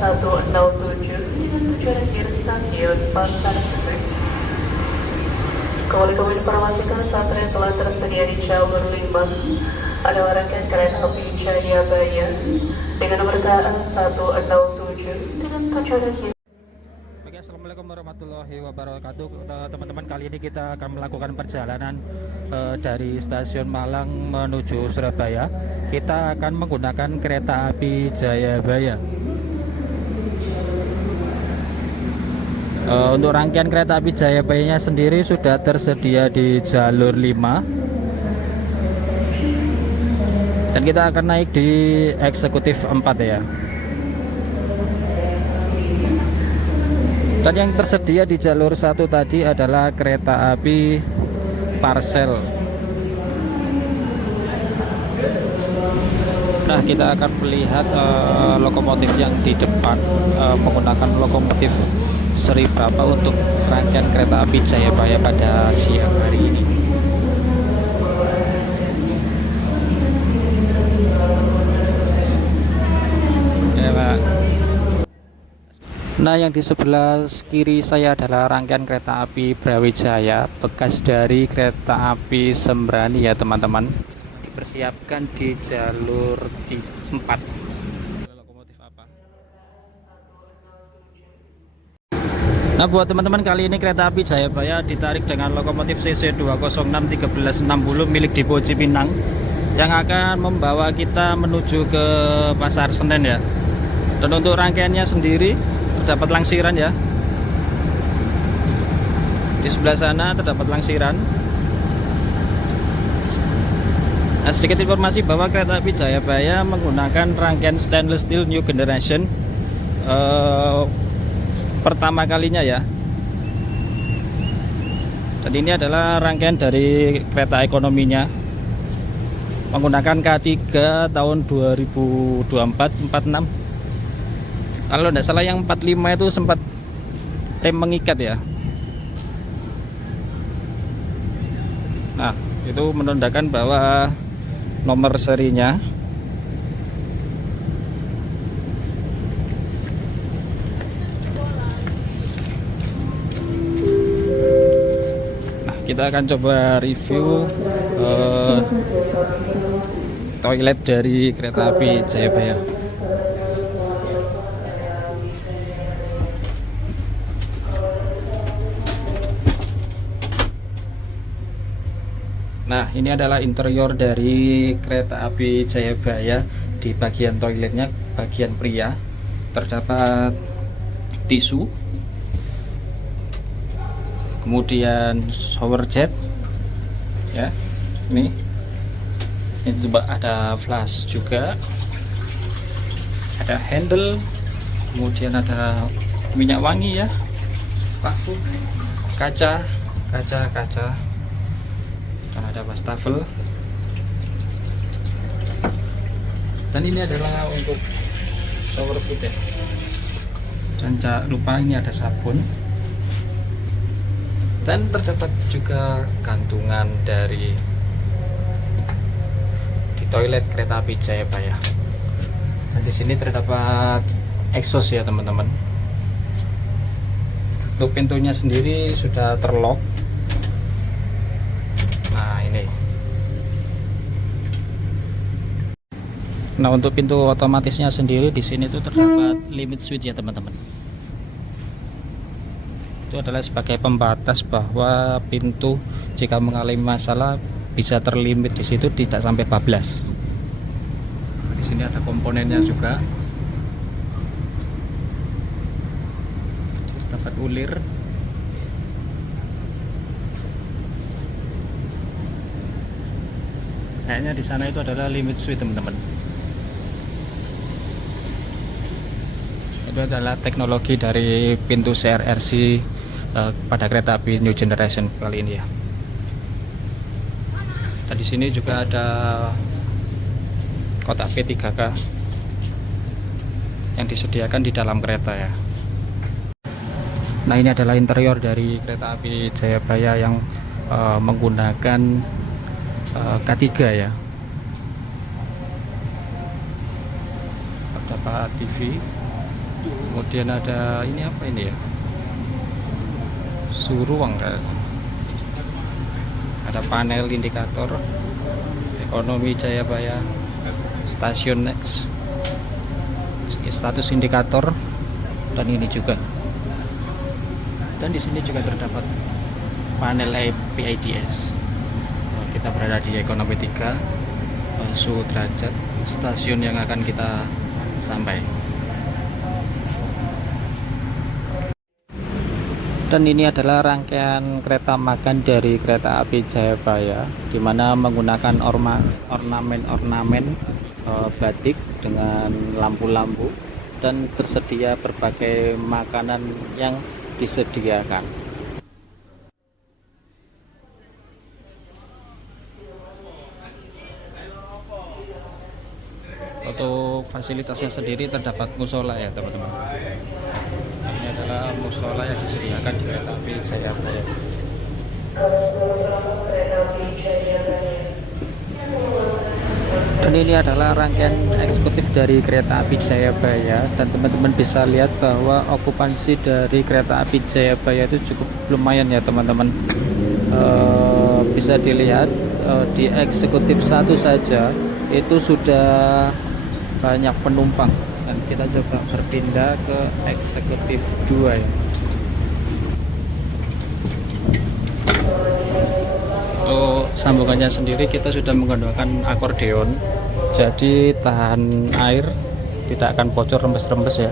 107 dengan tujuan akhir stasiun Pasar Senen. Kembali kami informasikan saat tren telah tersedia di jalur 5 ada rangkaian kereta api Jayabaya dengan nomor KA 107 dengan tujuan akhir. Oke, assalamualaikum warahmatullahi wabarakatuh. Teman-teman, kali ini kita akan melakukan perjalanan dari stasiun Malang menuju Surabaya. Kita akan menggunakan kereta api Jayabaya. Untuk rangkaian kereta api Jayabayanya sendiri sudah tersedia di jalur 5, dan kita akan naik di eksekutif 4 ya. Dan yang tersedia di jalur 1 tadi adalah kereta api Parsel. Nah, kita akan melihat lokomotif yang di depan menggunakan lokomotif seri berapa untuk rangkaian kereta api Jayabaya pada siang hari ini. Ya, Pak. Nah, yang di sebelah kiri saya adalah rangkaian kereta api Brawijaya, bekas dari kereta api Sembrani ya teman-teman. Dipersiapkan di jalur 4. Lokomotif apa? Nah, buat teman-teman, kali ini kereta api Jayabaya ditarik dengan lokomotif CC 206 1360 milik Depo Cipinang yang akan membawa kita menuju ke Pasar Senen ya. Dan untuk rangkaiannya sendiri terdapat langsiran ya. Di sebelah sana terdapat langsiran. Nah, sedikit informasi bahwa kereta api Jayabaya menggunakan rangkaian stainless steel new generation pertama kalinya ya. Dan ini adalah rangkaian dari kereta ekonominya, menggunakan K3 tahun 2024-46. Kalau tidak salah yang 45 itu sempat rem mengikat ya. Nah, itu menandakan bahwa nomor serinya. Nah, kita akan coba review toilet dari kereta api Jayabaya. Nah, ini adalah interior dari kereta api Jayabaya. Di bagian toiletnya, bagian pria, terdapat tisu, kemudian shower jet ya. Ini juga ada flash juga, ada handle, kemudian ada minyak wangi ya, parfum, kaca, dan ada wastafel. Dan ini adalah untuk shower foot ya. Dan jangan lupa ini ada sabun. Dan terdapat juga gantungan dari di toilet kereta api Jayabaya. Dan di sini terdapat exhaust ya teman-teman. Untuk pintunya sendiri sudah terlock. Nah, untuk pintu otomatisnya sendiri di sini tuh terdapat limit switch ya teman-teman. Itu adalah sebagai pembatas bahwa pintu jika mengalami masalah bisa terlimit di situ, tidak sampai bablas. Di sini ada komponennya juga. Dapat ulir. Kayaknya di sana itu adalah limit switch teman-teman. Itu adalah teknologi dari pintu CRRC pada kereta api New Generation kali ini ya. Dan di sini juga ada kotak P3K yang disediakan di dalam kereta ya. Nah, ini adalah interior dari kereta api Jayabaya yang menggunakan K3 ya. Terdapat TV, Kemudian ada ini apa ini ya, suruang kayaknya. Ada panel indikator ekonomi Jayabaya, stasiun next, status indikator, dan ini juga. Dan di sini juga terdapat panel PIDS. Kita berada di ekonomi 3, suhu derajat, stasiun yang akan kita sampai. Dan ini adalah rangkaian kereta makan dari kereta api Jayabaya, di mana menggunakan ornamen-ornamen batik dengan lampu-lampu, dan tersedia berbagai makanan yang disediakan. Untuk fasilitasnya sendiri terdapat musola ya teman-teman. Ini adalah musola yang disediakan di kereta api Jayabaya. Dan ini adalah rangkaian eksekutif dari kereta api Jayabaya, dan teman-teman bisa lihat bahwa okupansi dari kereta api Jayabaya itu cukup lumayan ya teman-teman. Bisa dilihat di eksekutif 1 saja itu sudah banyak penumpang, dan kita coba berpindah ke eksekutif 2 ya. Untuk sambungannya sendiri kita sudah menggunakan akordeon, jadi tahan air, tidak akan bocor rembes-rembes ya.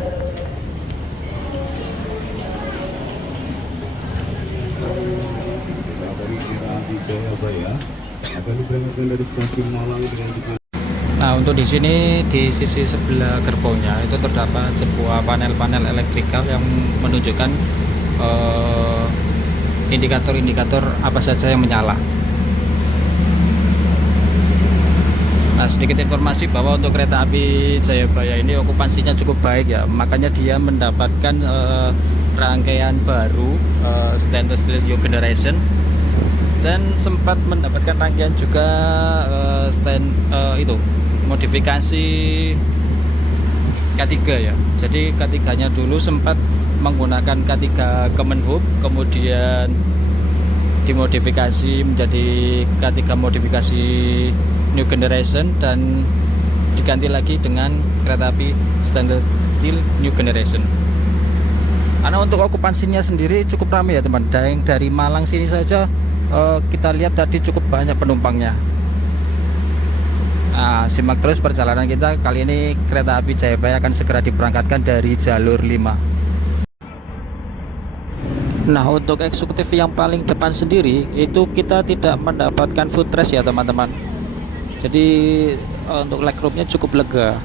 Nah, untuk di sini di sisi sebelah gerbongnya itu terdapat sebuah panel-panel elektrikal yang menunjukkan indikator-indikator apa saja yang menyala. Nah, sedikit informasi bahwa untuk kereta api Jayabaya ini okupansinya cukup baik ya, makanya dia mendapatkan rangkaian baru stainless steel new generation, dan sempat mendapatkan rangkaian juga modifikasi K3 ya. Jadi K3-nya dulu sempat menggunakan K3 Kemenhub, kemudian dimodifikasi menjadi K3 modifikasi new generation, dan diganti lagi dengan kereta api stainless steel new generation. Karena untuk okupansinya sendiri cukup ramai ya teman. Dari Malang sini saja kita lihat tadi cukup banyak penumpangnya. Nah, simak terus perjalanan kita. Kali ini kereta api Jayabaya akan segera diberangkatkan dari jalur 5. Nah, untuk eksekutif yang paling depan sendiri itu kita tidak mendapatkan footrest ya teman-teman. Jadi untuk legroomnya cukup lega.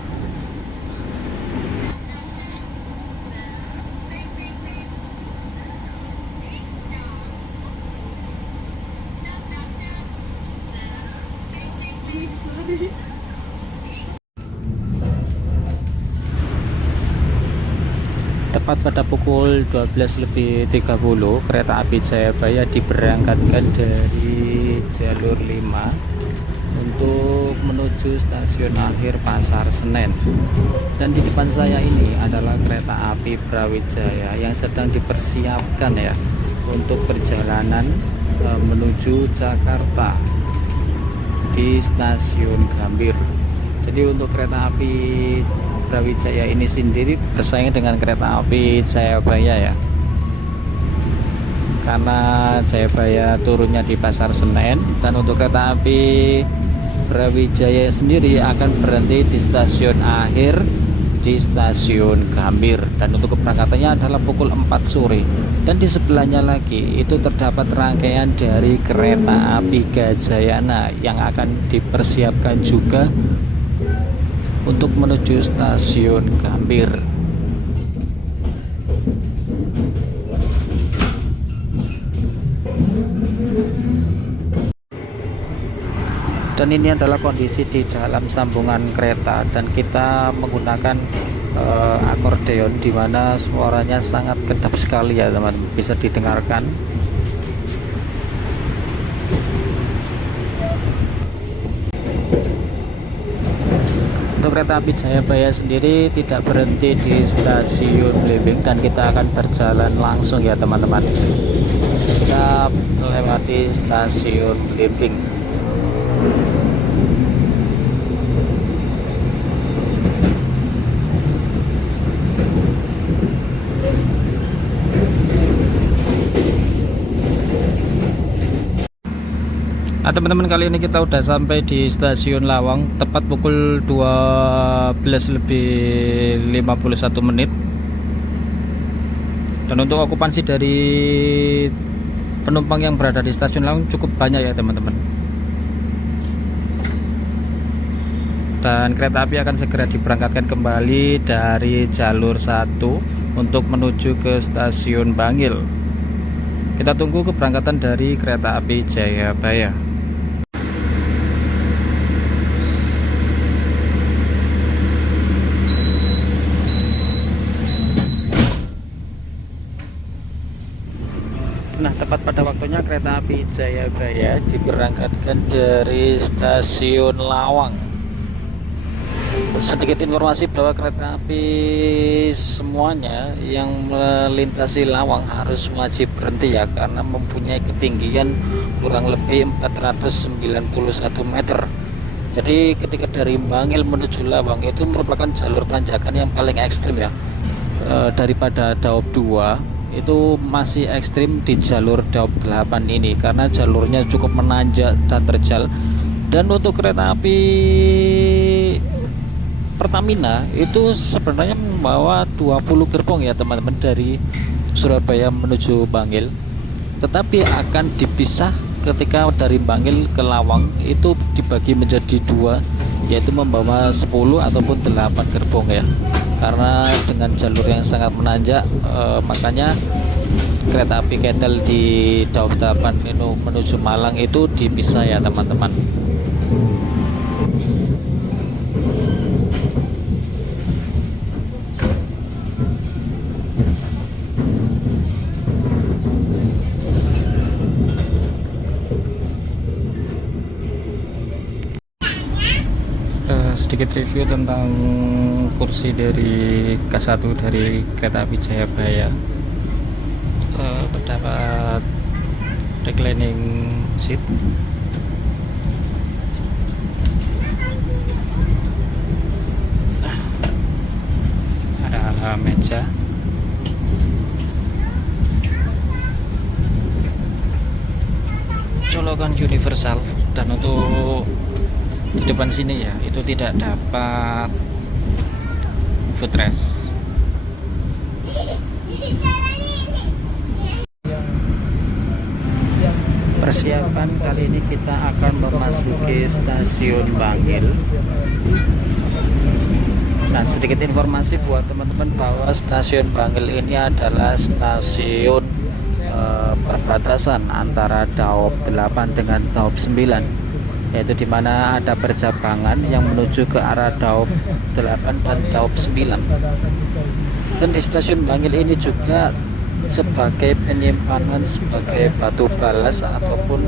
Tepat pada pukul 12.30 kereta api Jayabaya diberangkatkan dari jalur 5 untuk menuju stasiun akhir Pasar Senen. Dan di depan saya ini adalah kereta api Brawijaya yang sedang dipersiapkan ya untuk perjalanan menuju Jakarta di stasiun Gambir. Jadi untuk kereta api Brawijaya ini sendiri bersaing dengan kereta api Jayabaya ya, karena Jayabaya turunnya di Pasar Senen, dan untuk kereta api Brawijaya sendiri akan berhenti di stasiun akhir di stasiun Gambir, dan untuk keberangkatannya adalah pukul 4 sore. Dan di sebelahnya lagi itu terdapat rangkaian dari kereta api Gajayana yang akan dipersiapkan juga untuk menuju stasiun Gambir. Dan ini adalah kondisi di dalam sambungan kereta, dan kita menggunakan akordeon di mana suaranya sangat kedap sekali ya teman, bisa didengarkan. Untuk untuk kereta api Jayabaya sendiri tidak berhenti di stasiun Blimbing dan kita akan berjalan langsung ya teman-teman. Kita melewati stasiun Blimbing. Nah teman-teman, kali ini kita udah sampai di stasiun Lawang tepat pukul 12:51. Dan untuk okupansi dari penumpang yang berada di stasiun Lawang cukup banyak ya teman-teman. Dan kereta api akan segera diberangkatkan kembali dari jalur 1 untuk menuju ke stasiun Bangil. Kita tunggu keberangkatan dari kereta api Jayabaya. Nah, tepat pada waktunya kereta api Jayabaya diberangkatkan dari stasiun Lawang. Sedikit informasi bahwa kereta api semuanya yang melintasi Lawang harus wajib berhenti ya, karena mempunyai ketinggian kurang lebih 491 meter. Jadi ketika dari Bangil menuju Lawang itu merupakan jalur tanjakan yang paling ekstrim ya. Daripada Daop 2 itu masih ekstrim di jalur Daop 8 ini karena jalurnya cukup menanjak dan terjal. Dan untuk kereta api Pertamina itu sebenarnya membawa 20 gerbong ya teman-teman dari Surabaya menuju Bangil, tetapi akan dipisah ketika dari Bangil ke Lawang itu dibagi menjadi 2, yaitu membawa 10 ataupun 8 gerbong ya. Karena dengan jalur yang sangat menanjak, makanya kereta api Kendal di Daop 8 itu menuju Malang itu dipisah ya teman-teman. Sedikit review tentang kursi dari K1 dari kereta api Jayabaya. Terdapat reclining seat, ada meja, colokan universal, dan untuk di depan sini ya itu tidak dapat footrest. Persiapan kali ini kita akan memasuki stasiun Bangil. Nah, sedikit informasi buat teman-teman bahwa stasiun Bangil ini adalah stasiun perbatasan antara Daop 8 dengan Daop 9, yaitu dimana ada percabangan yang menuju ke arah Daop 8 dan Daop 9. Dan di stasiun Bangil ini juga sebagai penyimpanan sebagai batu balas ataupun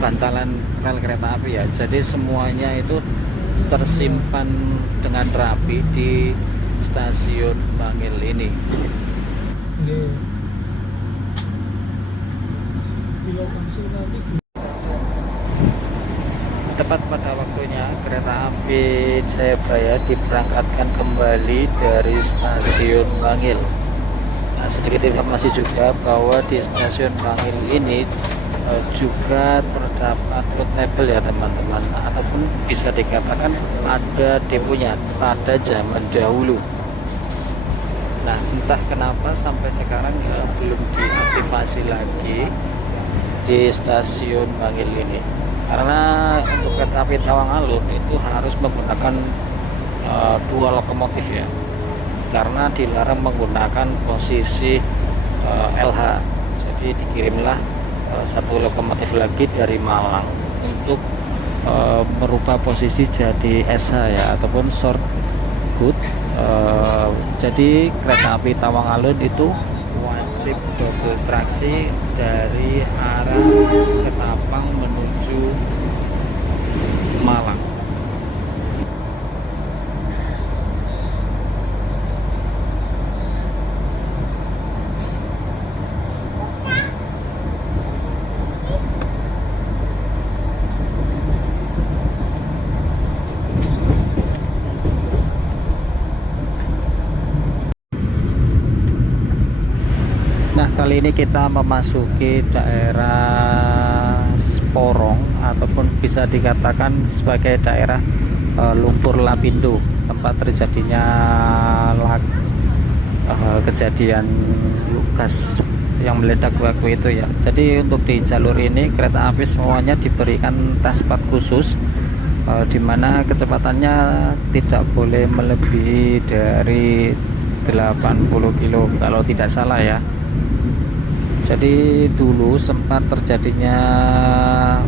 bantalan rel kereta api ya. Jadi semuanya itu tersimpan dengan rapi di stasiun Bangil ini. Tepat pada waktunya kereta api Jayabaya diberangkatkan kembali dari stasiun Bangil. Nah, sedikit informasi juga bahwa di stasiun Bangil ini juga terdapat road label ya teman-teman, ataupun bisa dikatakan ada deponya pada zaman dahulu. Nah, entah kenapa sampai sekarang belum diaktifasi lagi di stasiun Bangil ini, karena untuk kereta api Tawang Alun itu harus menggunakan 2 lokomotif ya, karena dilarang menggunakan posisi LH. Jadi dikirimlah 1 lokomotif lagi dari Malang untuk merubah posisi jadi SH ya, ataupun short hood. Jadi kereta api Tawang Alun itu wajib double traksi dari arah Ketapang menuju Malang. Nah, kali ini kita memasuki daerah Sporong ataupun bisa dikatakan sebagai daerah Lumpur Lapindo, tempat terjadinya kejadian gas yang meledak waktu itu ya. Jadi untuk di jalur ini kereta api semuanya diberikan taspat khusus di mana kecepatannya tidak boleh melebihi dari 80 kilo kalau tidak salah ya. Jadi dulu sempat terjadinya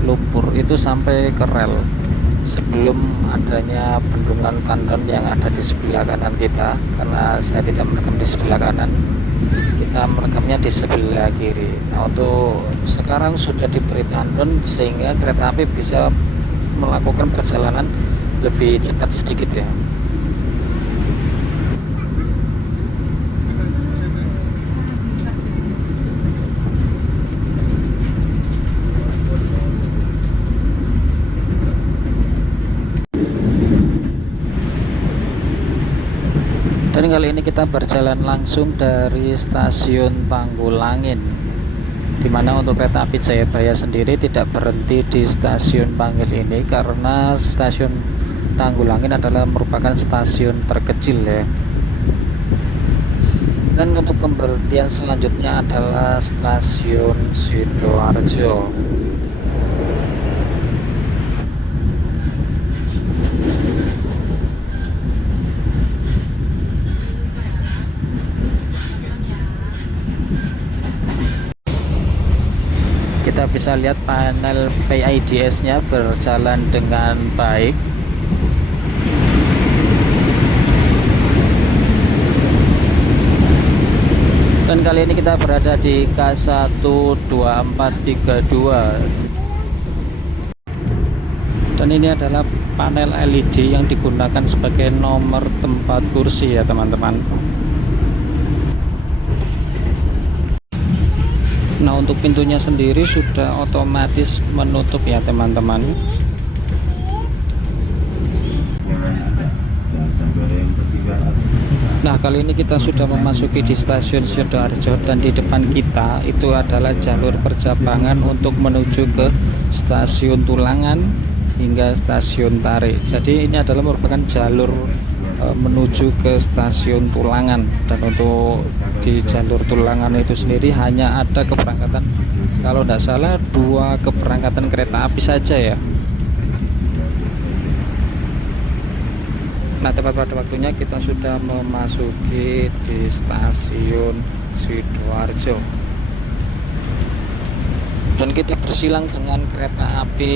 lumpur itu sampai ke rel sebelum adanya bendungan Tandon yang ada di sebelah kanan kita, karena saya tidak merekam di sebelah kanan, kita merekamnya di sebelah kiri. Nah, untuk sekarang sudah diberi tandon sehingga kereta api bisa melakukan perjalanan lebih cepat sedikit ya. Dan kali ini kita berjalan langsung dari stasiun Tanggulangin, dimana untuk kereta api Jayabaya sendiri tidak berhenti di stasiun Panggil ini karena stasiun Tanggulangin adalah merupakan stasiun terkecil ya. Dan untuk pemberhentian selanjutnya adalah stasiun Sidoarjo. Kita bisa lihat panel PIDS nya berjalan dengan baik. Dan kali ini kita berada di K12432. Dan ini adalah panel LED yang digunakan sebagai nomor tempat kursi ya teman-teman. Nah, untuk pintunya sendiri sudah otomatis menutup ya teman-teman. Nah, kali ini kita sudah memasuki di stasiun Sidoarjo dan di depan kita itu adalah jalur percabangan untuk menuju ke stasiun Tulangan hingga stasiun Tarik. Jadi ini adalah merupakan jalur menuju ke stasiun Tulangan, dan untuk di jalur Tulangan itu sendiri hanya ada keberangkatan, kalau tidak salah 2 keberangkatan kereta api saja ya. Nah, tepat pada waktunya kita sudah memasuki di stasiun Sidoarjo dan kita bersilang dengan kereta api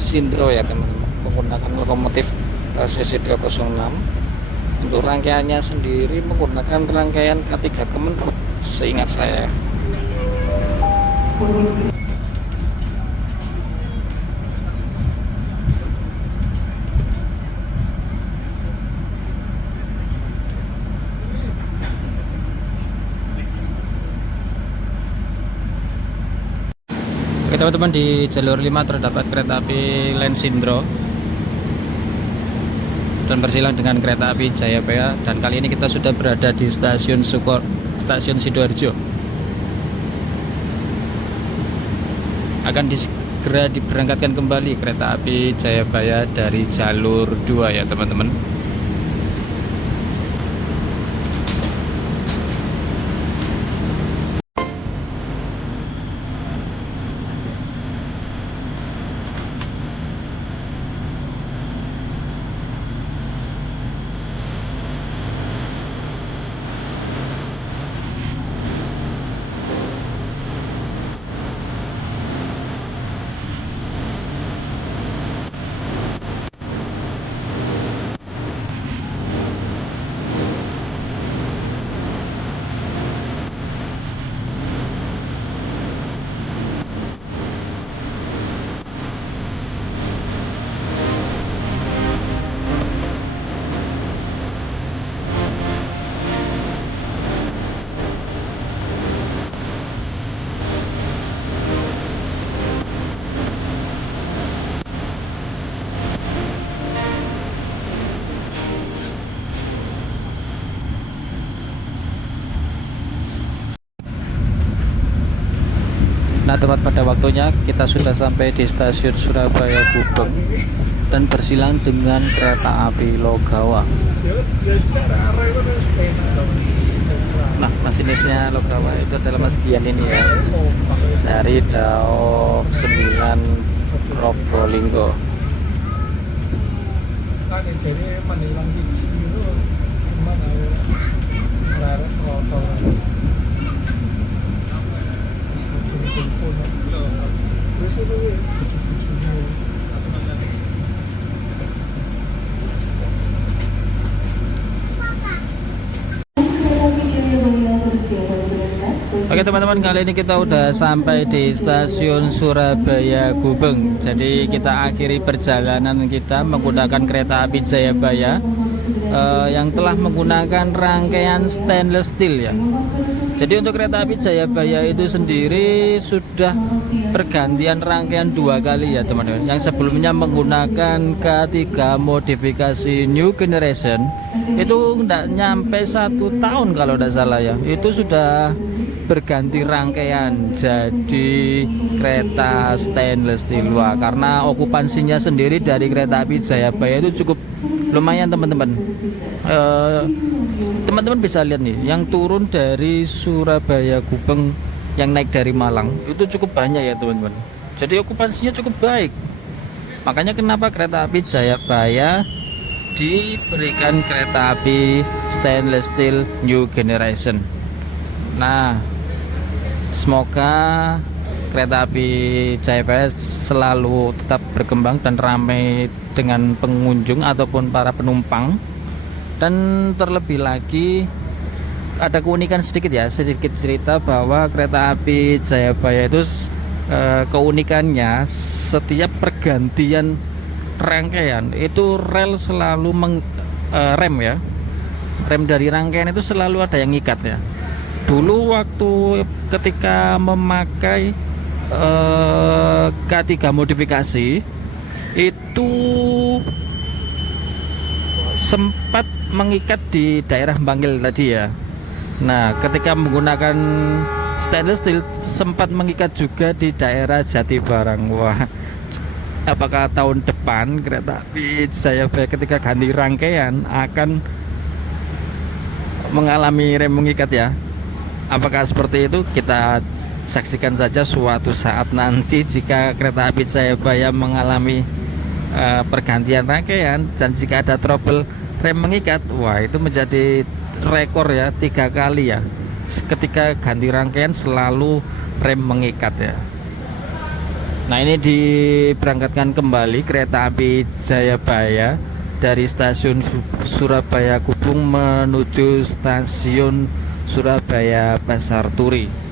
Sindro ya teman-teman, menggunakan lokomotif CC206. Untuk rangkaiannya sendiri menggunakan rangkaian K3 Kemenhub seingat saya. Oke teman-teman, di jalur 5 terdapat kereta api Lensindro dan bersilang dengan kereta api Jayabaya, dan kali ini kita sudah berada di stasiun Sidoarjo. Akan segera diberangkatkan kembali kereta api Jayabaya dari jalur 2 ya teman-teman. Nah tepat pada waktunya kita sudah sampai di stasiun Surabaya Gubeng dan bersilang dengan kereta api Logawa. Nah masinisnya Logawa itu adalah Mas Gian ini ya, dari Daob 9 Probolinggo. Oke teman-teman, kali ini kita udah sampai di stasiun Surabaya Gubeng. Jadi kita akhiri perjalanan kita menggunakan kereta api Jayabaya yang telah menggunakan rangkaian stainless steel ya. Jadi untuk kereta api Jayabaya itu sendiri sudah pergantian rangkaian 2 kali ya teman-teman. Yang sebelumnya menggunakan K3 modifikasi New Generation itu tidak nyampe 1 tahun kalau tidak salah ya. Itu sudah berganti rangkaian jadi kereta stainless steel. Wah, karena okupansinya sendiri dari kereta api Jayabaya itu cukup lumayan teman-teman. Teman-teman bisa lihat nih, yang turun dari Surabaya Gubeng yang naik dari Malang itu cukup banyak ya teman-teman. Jadi okupansinya cukup baik. Makanya kenapa kereta api Jayabaya diberikan kereta api stainless steel New Generation. Nah, semoga kereta api Jayabaya selalu tetap berkembang dan ramai dengan pengunjung ataupun para penumpang. Dan terlebih lagi ada keunikan sedikit ya, sedikit cerita bahwa kereta api Jayabaya itu keunikannya setiap pergantian rangkaian itu rel selalu rem ya, rem dari rangkaian itu selalu ada yang ngikat ya. Dulu waktu ketika memakai K3 modifikasi itu sempat mengikat di daerah Bangil tadi ya. Nah ketika menggunakan stainless steel sempat mengikat juga di daerah Jatibarang. Wah, apakah tahun depan kereta api Jayabaya ketika ganti rangkaian akan mengalami rem mengikat ya? Apakah seperti itu? Kita saksikan saja suatu saat nanti jika kereta api Jayabaya mengalami pergantian rangkaian dan jika ada trouble rem mengikat. Wah, itu menjadi rekor ya, 3 kali ya ketika ganti rangkaian selalu rem mengikat ya. Nah ini diberangkatkan kembali kereta api Jayabaya dari stasiun Surabaya Gubeng menuju stasiun Surabaya Pasar Turi.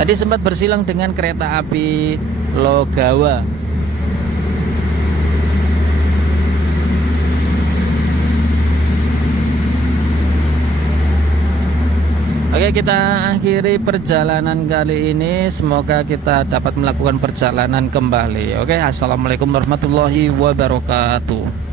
Tadi sempat bersilang dengan kereta api Logawa. Oke, kita akhiri perjalanan kali ini. Semoga kita dapat melakukan perjalanan kembali. Oke, assalamualaikum warahmatullahi wabarakatuh.